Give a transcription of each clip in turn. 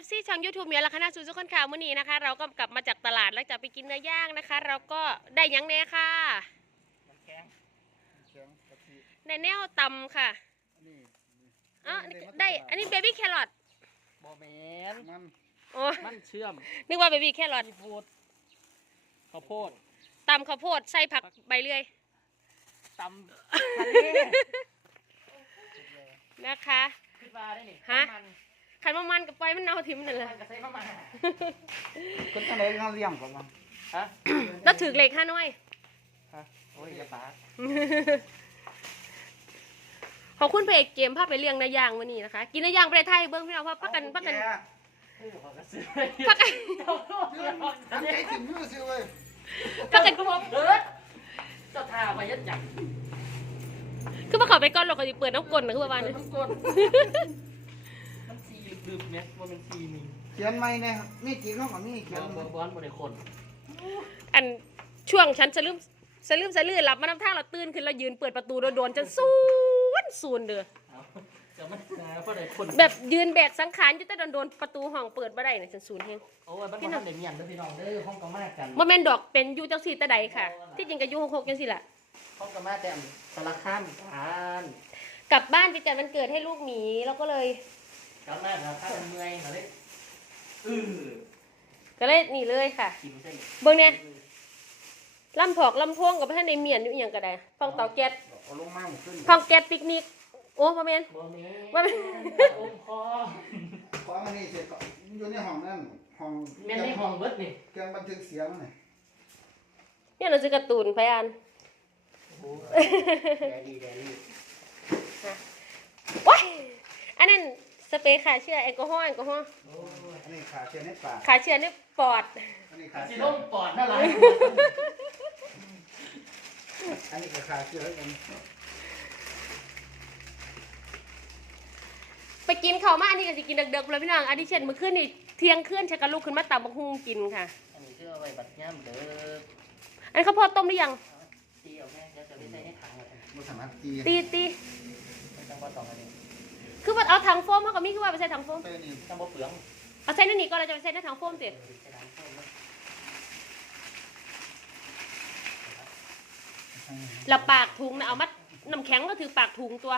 FC ช่อง YouTube เมียละคณะสูสุขคนข่าวมื้อนี้นะคะ เราก็กลับมาจากตลาดแล้วจะไปกินเนื้อย่างนะคะ เราก็ได้หยังแน่ค่ะมันแข็งแข็งกะทิในแนวตำค่ะอันนี้อ๋อได้อันนี้เบบี้แครอทบอแมนมันโอ้มันเชื่อมนึกว่าเบบี้แครอทซีฟู้ดข้าวโพดตำข้าวโพดใส่ผักใบเลื่อยตำทะเลนะคะคิดว่าได้นี่ฮะมัน ขันมามันกับปล่อยมันเน่าทิมนั่นแหละมันกระใส่เข้ามาคนตั้งแต่เขาเลี้ยงก่อนมันฮะแล้วถือเหล็กห้าน้อยฮะโอ้ยอย่าปากขอบคุณพระเอกเกมภาพไปเลี้ยงเนื้อย่างวันนี้นะคะ กินเนื้อย่างประเทศไทยเบิ้งพี่น้องเพราะพักกันพักกันเฮ้ยขอกระซื้อพักกันเจ้าโทษเรื่องทำใจถึงมือสิเว้ยพักกันก็บอกเถิดเจ้าท่าไปยัดจับคือมาขอไปก้อนเราก็จะเปิดน้ำกลนนะคือประมาณนี้มันกดมันซี ลืมๆเนี่ยว่ามันซีนี่เขียนไม่เนี่ยนี่จริงเขาก็มีเขีเขียยนนบอลบอลบอลในคนอันช่วงฉันสลืมสลืมสลือหลับมานำทางเราตื่นขึ้นเรายืนเปิดประตูโดนๆจนซูนซูนเด้อเอาจะมันเพราะในคนแบบยืนแบกสังขารอยู่แต่โดนๆประตูห้องเปิดบ่ได้น่ะฉันซูนเฮงโอ้ยบ้านบ้านเด็กเมียนเด้อพี่น้องเด้อห้องก็มากันบ่แม่นดอกเป็นอยู่จังซี่แต่ใดค่ะ ที่จริงก็อยู่หกๆจังซี่ล่ะห้องก็มาแต่สารคามกันกลับบ้านจะจัดวันเกิดให้ลูกหมีแล้วก็เลย กลับมาสารคามเมื่อยเหรอเลยอือก็เลยนี่เลยค่ะ กินเส้นเบิ่งเนี่ยลำพอกลำโพงกับท่านในเมียนอยู่อหย่างก็ได้ฟังเตาแก๊สเอาลงมาหมดขึ้นฟังแก๊สปิกนิก โอ้บ่แม่น บ่มีว่าเป็น อมคอของอันนี้เสร็จก็อยู่ในห้องนั่นห้องแม่นในห้องเบิดนี่เครื่องบันทึกเสียงนี่เนี่ยหนังสือการ์ตูนไปอ่านโอ้แดดีแดดีว้ายอันนั้น สเปรย์ฆ่าเชื้อแอลกอฮอล์แอลกอฮอล์โอ้ยอันนี้ขาเชียนในปากฆ่าเชื้อในปอด อันนี้ขาสิเชียลนงปอดน่ารักอันนี้ก็ขาเชียนกันไปกินข้าวมาอันนี้ก็สิกินเด็กๆเลยพี่น้องอันนี้เช่นมื้อคืนนี่เที่ยงคืนฉันก็ลุกขึ้นมาตำบักฮุงกินค่ะ อันนี้ชื่อเอาไว้บัดย่ำเด้ออันนข้าวโพดต้มหรือยัง ตีเอาแม่เดี๋ยวจะไปใส่ให้ถังเลยมันสามารถตีตีตีไม่ต้องว่าต่อมาเลย คือว่าเอาถังโฟมเขาก็มีคือว่าไปใส่ถังโฟมเต้นี่ต้องบ่เปลืองเอาใส่นั่นนี่ก็เราจะไปใส่ในถังโฟมสิเดี๋ยวจะล้างเข้ามาแล้วปากถุงนะเอามัดน้ำแข็งก็ถือปากถุงตัว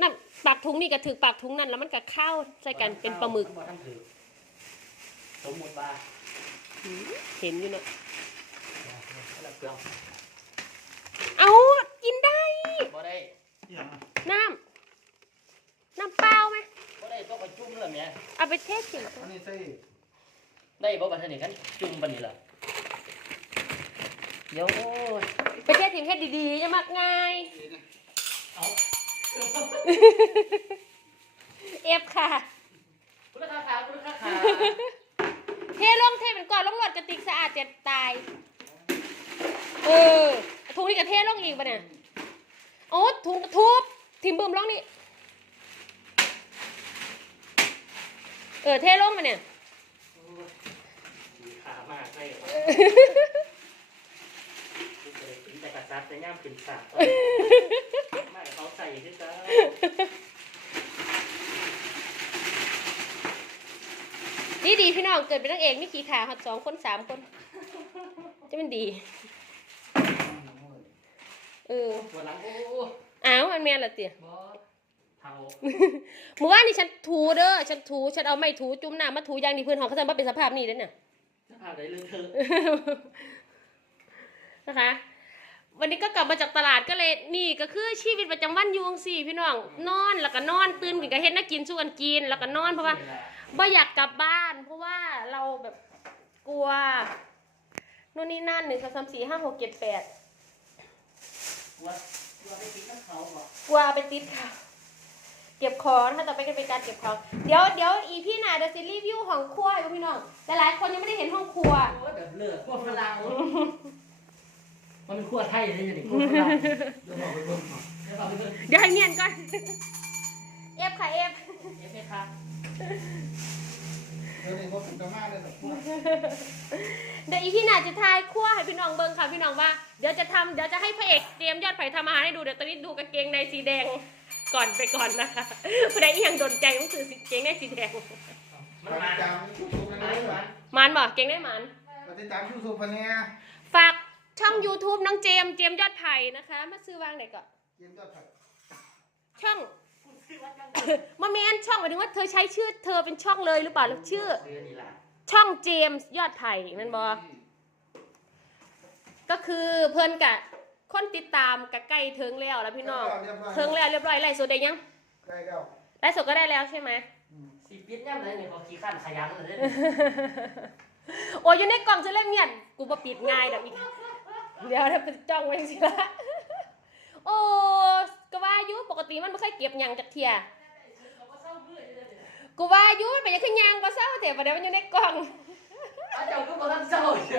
นั่นปากถุงนี่ก็ถือปากถุงนั่นแล้วมันก็เข้าใส่กันเป็นปลาหมึกบ่ทันถือสมมุติว่าหืมเห็นอยู่เนอะแล้วเปลืองเอากินได้บ่ได้อย่างน้ำน้ำเปล่าไหม บ่ได้ต้องไปจุ่มเลย แม่เอาไปเทศกินอันนี้ใส่ได้บ่บัดนี้กันจุ่มบัดนี้ล่ะเดี๋ยวไปเทศกินเทศดีๆอย่ามักง่ายเอาเอฟค่ะคุณราคาขาคุณราคาขาเทลงเทเป็นก่อนลงหลอดกระติกสะอาดเจ็ดตายเออถุงนี้กับเทลงอีกปะเนี่ยโอ้ถุงทุบทิมบึมลงนี่ เออเทลงมาเนี่ยสีขามากเลยแต่กระซับแต่ย่ามขึ้นสากไม่เขาใส่ที่จ้าดีดีพี่น้องเกิดเป็นนางเอกมีขี่ขาหัดสองคนสามคน จะเป็นดีเออปวดหลังโอ้อ้าวมันแม่นละเตี๋ยบอ เท่าเมื่อวานนี่ฉันถูเด้อฉันถูฉันเอาไม้ถูจุ่มน้ำมาถูอยางดีพื้นห้องเขาจะมาเป็นสภาพนี้เด้อเนี่ยจะพาได้ลืมเธอนะคะวันนี้ก็กลับมาจากตลาดก็เลยนี่ก็คือชีวิตประจำวันอยูจั่งสี่พี่น้องนอนแล้วก็นอนตื่นกินก็เฮ็ดนักกินสู้กันกินแล้วก็นอนเพราะว่าบ่อยากกลับบ้าน เพราะว่าเราแบบกลัวนู่นนี่นั่นหนึ่งสองสามสี่ห้าหกเจ็ดแปดว่าว่าได้กินน้ำเขาบอกกลัวเอาไปติดค่ะ เก็บของถ้าต่อไปก็เป็นการเก็บของ เดี๋ยวเดี๋ยวอีพี่หน่ะเดี๋ยวจะรีวิวห้องครัวให้พี่น้องแต่หลายคนยังไม่ได้เห็นห้องครัว โอ้ยแบบเลือดพวกฝรั่งมันเป็นขั้วไทยเลยอย่างนี้ขั้วฝรั่งเดี๋ยวบอกไปเบิ่งก่อนเดี๋ยวบอกไปเบิ่งเดี๋ยวให้เงียนก่อนเอฟค่ะเอฟเอฟไหมครับเดี๋ยวนี้พวกผมจะมาเลยแบบพวกเดี๋ยวอีพี่หน่าจะทายครัวให้พี่น้องเบิ่งค่ะพี่น้องว่า เดี๋ยวจะทำเดี๋ยวจะให้พระเอกเตรียมยอดไผ่ทำอาหารให้ดูเดี๋ยวตอนนี้ดูกางเกงในสีแดง ก่อนไปก่อนนะคะผู้ใดอีหยังโดนใจต้องซื้อสิเก่งได้สีแดงมันปมาฏิจามยูทูบมันนะมาเนี่ยมันมันบ่เก่งได้มันปฏิจามยูทูบปะเนี่ยฝากช่อง YouTube น้องเจมส์เจมส์ยอดไผ่นะคะ มาซื้อวางไหนก่อนเกมยอดผัดช่องมาเมนช่องหมายถึงว่าเธอใช้ชื่อเธอเป็นช่องเลยหรือเปล่าหรือชื่อซื้อนี่ล่ะช่องเจมส์ยอดไผ่แมันบอก็คือเพิ่นกะ คนติดตามกะใกล้ถึงแล้วแล้วพี่น้องถึงแล้วเรียบร้อยไล่สดได้ยังใกล้แล้วไล่สดก็ได้แล้วใช่ไหม สิปิดย่ำเลยนี่เขาขี้ข้านขยันเลยโอ้ยอยู่ในกล่องจะเล่นเงียบกูบ่ปิดง่ายดอกอีก เดี๋ยวถ้าเป็นจ้องไว้สิละโอ้ก็ว่าอยู่ปกติมันไม่เคยเก็บหยังจากเทียกูว่าอยู่มันเป็นหยังคือหยังบ่เศร้าแต่ประเดี๋ยวมันอยู่ในกล่อง อาเจ้าก็บอกท่านเศร้าอยู่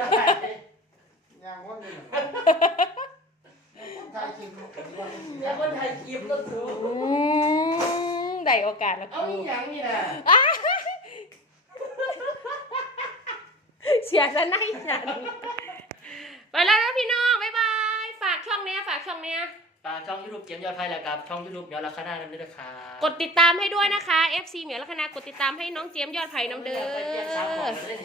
ยางวันนี้คน ไทยคิดว่าเป็นสีเนี่ยคนไทยคลิปก็สูอืมได้โอกาสแล้วเอากูอีหยังนี่นะเสียซะในฉันไปแล้วนะพี่น้อง บ๊ายบาย ฝากช่องเนี้ยฝากช่องเนี้ย ฝากช่องยูทูบเกมยอดไทยแล้วกับ ช่องยูทูบยอดลักษณะนั่นด้วยนะครับ กดติดตามให้ด้วยนะคะ FC เหมียวลัคนา กดติดตามให้น้องเจมส์ยอดไผ่น้ำเด้ไปเปลี่ยนสามหมอดเลย